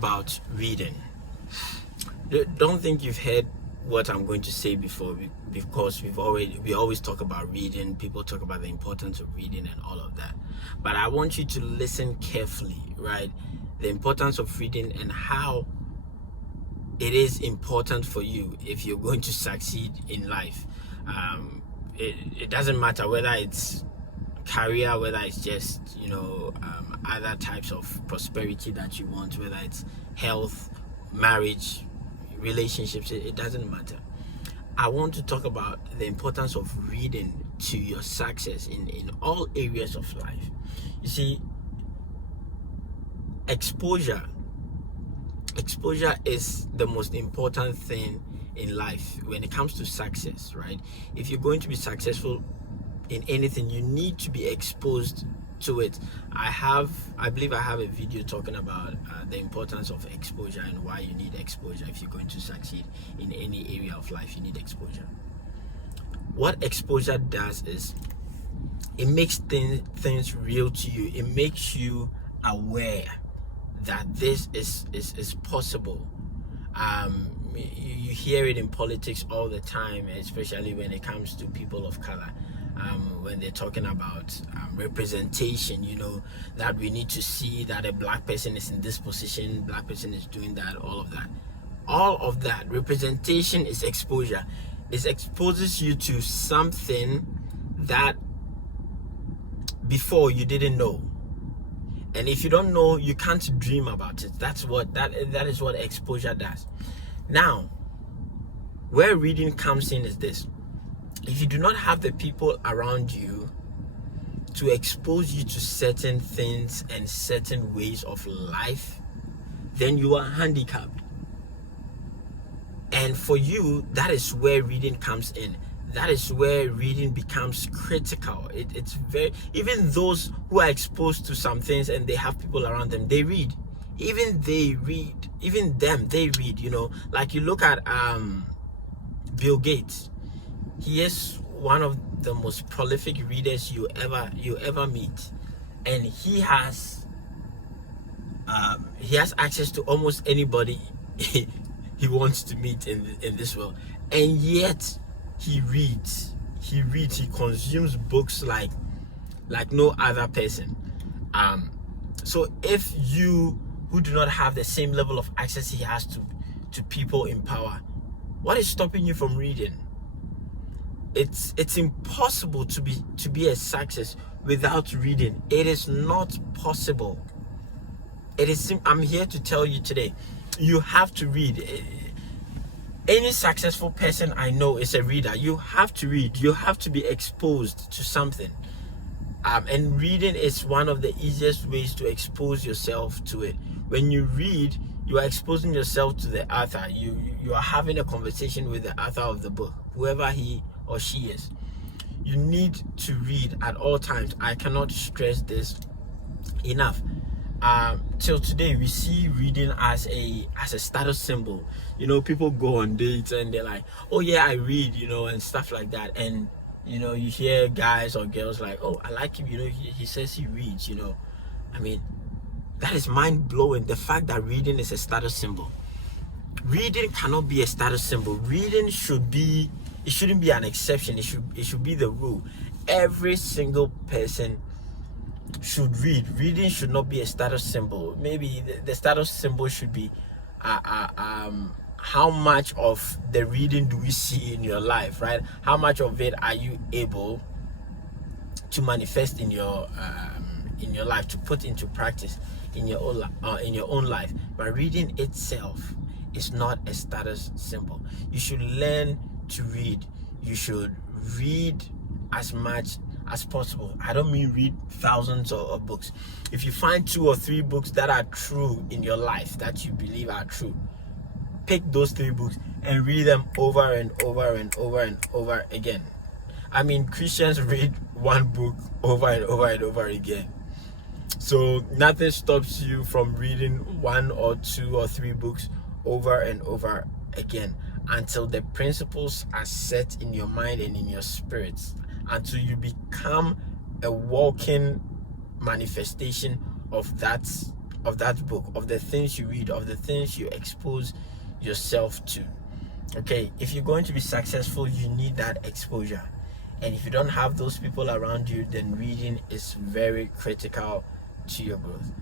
about reading. Don't think you've heard what I'm going to say before, because we always talk about reading. People talk about the importance of reading and all of that, but I want you to listen carefully, right? The importance of reading and how it is important for you if you're going to succeed in life. It doesn't matter whether it's career, whether it's just other types of prosperity that you want, whether it's health, marriage, relationships. It doesn't matter. I want to talk about the importance of reading to your success in all areas of life. You see, exposure is the most important thing in life when it comes to success, right? If you're going to be successful in anything, you need to be exposed to it. I believe I have a video talking about the importance of exposure and why you need exposure. If you're going to succeed in any area of life, you need exposure. What exposure does is it makes things real to you. It makes you aware that this is possible. You hear it in politics all the time, especially when it comes to people of color. When they're talking about representation, that we need to see that a black person is in this position, black person is doing that, all of that. Representation is exposure. It exposes you to something that before you didn't know. And if you don't know, you can't dream about it. That is what exposure does. Now, where reading comes in is this. If you do not have the people around you to expose you to certain things and certain ways of life, then you are handicapped. And for you, that is where reading comes in. That is where reading becomes critical. It's very, even those who are exposed to some things and they have people around them, they read. Even they read. Like you look at Bill Gates. He is one of the most prolific readers you ever meet, and he has access to almost anybody he wants to meet in this world, and yet he reads. He consumes books like no other person. So if you who do not have the same level of access he has to people in power, what is stopping you from reading? It's impossible to be a success without reading. It is not possible. I'm here to tell you today, you have to read. Any successful person I know is a reader. You have to read. You have to be exposed to something. And reading is one of the easiest ways to expose yourself to it. When you read, you are exposing yourself to the author. You are having a conversation with the author of the book, whoever he or she is. You need to read at all times. I cannot stress this enough. Till today, we see reading as a status symbol. People go on dates and they're like, oh yeah, I read, and stuff like that. And you hear guys or girls like, oh, I like him, he says he reads. I mean, that is mind-blowing, the fact that reading is a status symbol. Reading cannot be a status symbol. Reading shouldn't be an exception. It should be the rule. Every single person should read. Reading should not be a status symbol. Maybe the status symbol should be how much of the reading do we see in your life, right? How much of it are you able to manifest in your life, to put into practice in your own life? But reading itself is not a status symbol. You should learn to read. You should read as much as possible. I don't mean read thousands of books. If you find 2 or 3 books that are true in your life, that you believe are true, pick those 3 books and read them over and over and over and over again. I mean, Christians read one book over and over and over again. So nothing stops you from reading 1 or 2 or 3 books over and over again until the principles are set in your mind and in your spirits, until you become a walking manifestation of that of that book, of the things you read, of the things you expose yourself to. Okay, if you're going to be successful, you need that exposure. And if you don't have those people around you, then reading is very critical to your growth.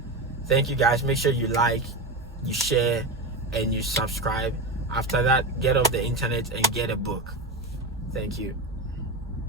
Thank you guys. Make sure you like, you share, and you subscribe. After that, get off the internet and get a book. Thank you.